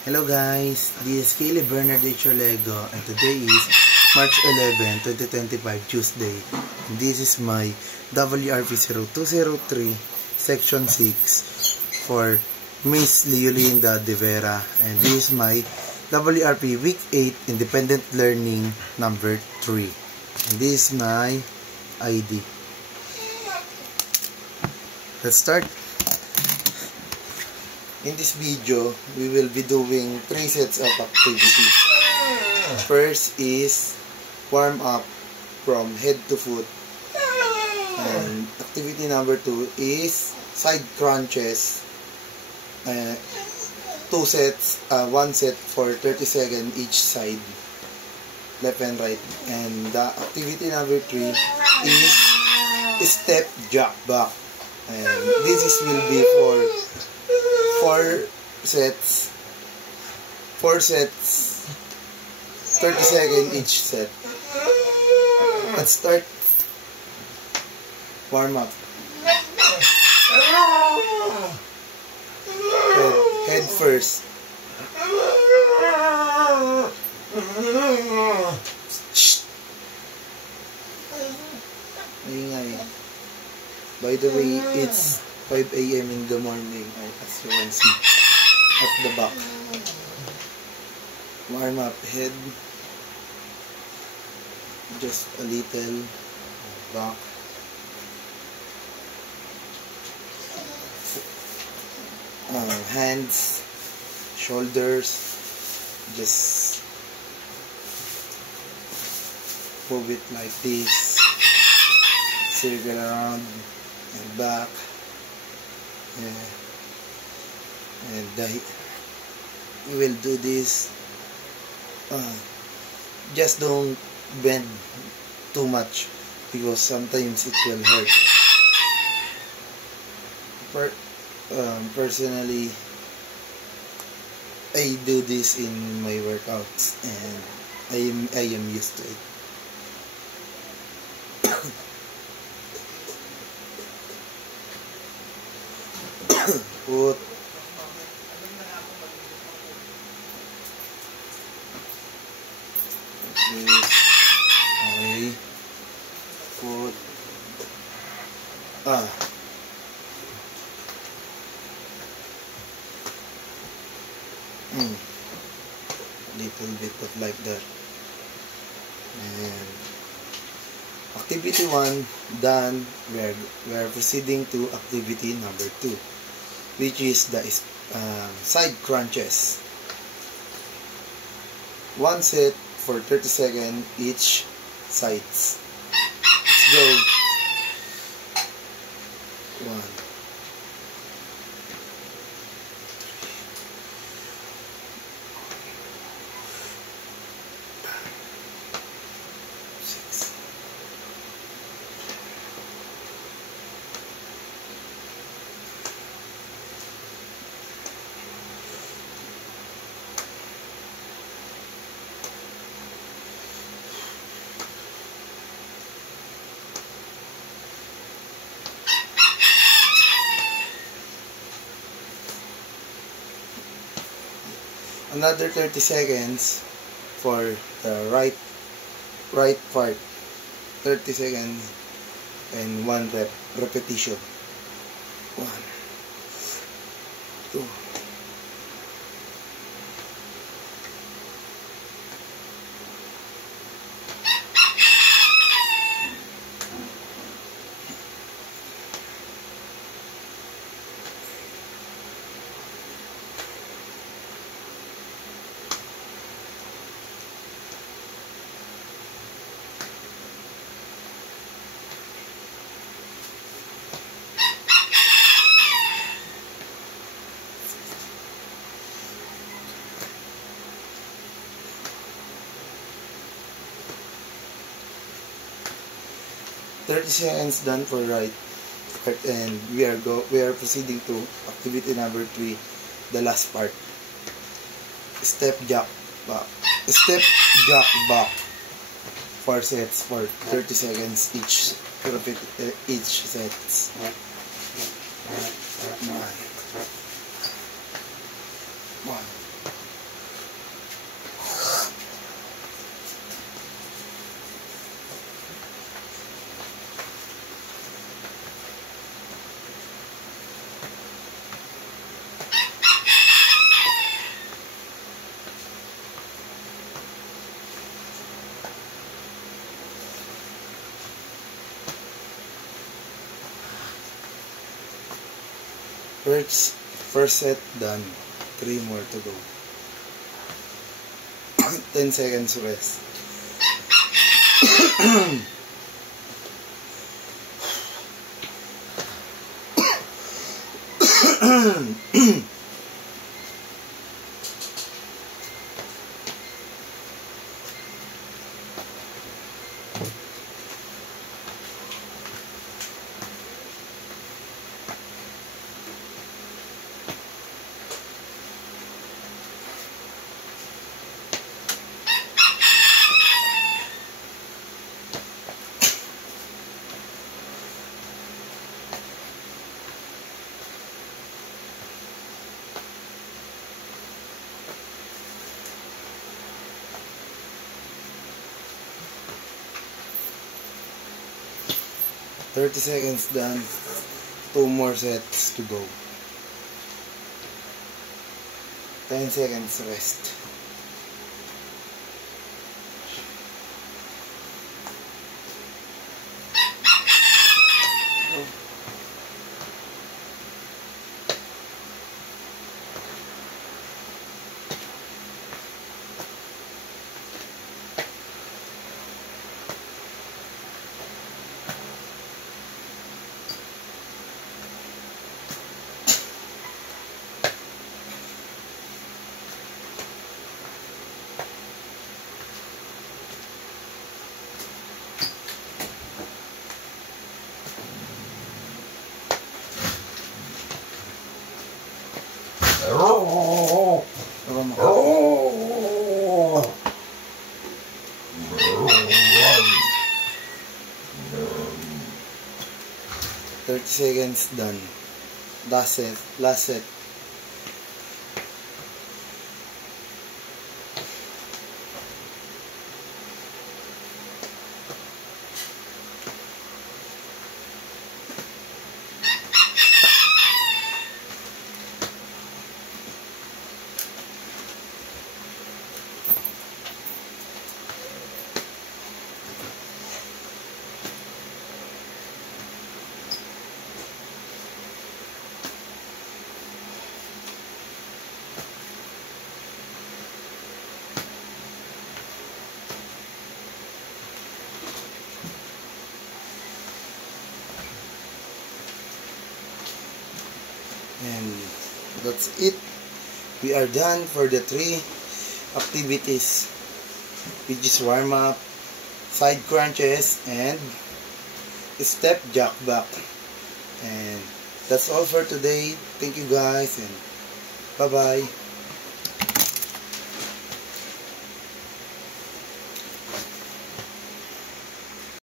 Hello guys, this is Kaylee Bernard H. Olego and today is March 11, 2025, Tuesday. And this is my WRP 0203 Section 6 for Miss Leolinda De Vera, and this is my WRP Week 8 Independent Learning number 3. And this is my ID. Let's start. In this video, we will be doing 3 sets of activities. First is warm up from head to foot. And activity number 2 is side crunches. 2 sets, 1 set for 30 seconds each side, left and right. And the activity number 3 is step jack back. And this will be for 4 sets, 30 seconds each set. Let's start. Warm up. Head first. By the way, it's 5 AM in the morning, as you can see at the back. Warm up head, just a little back. Hands, shoulders, just move it like this, circle around and back. And we will do this. Just don't bend too much because sometimes it will hurt. Personally, I do this in my workouts and I am used to it. Put okay. Put little bit of like that. And activity 1 done. We are proceeding to activity number 2, which is the side crunches. 1 set for 30 seconds each sides. Let's go. 1, 6, 30 seconds for the right part. 30 seconds and 1 repetition. 1, 2, 30 seconds done for right part, and we are proceeding to activity number 3, the last part. Step jack back. Step jack back. 4 sets for 30 seconds each. Each sets. 1, 1, First set done. 3 more to go. 10 seconds rest. $30 seconds done. 2 more sets to go. 10 seconds rest. Oh. 30 seconds done. Last set. And that's it. We are done for the 3 activities, which is warm up, side crunches, and step jack back. And that's all for today. Thank you guys, and bye bye.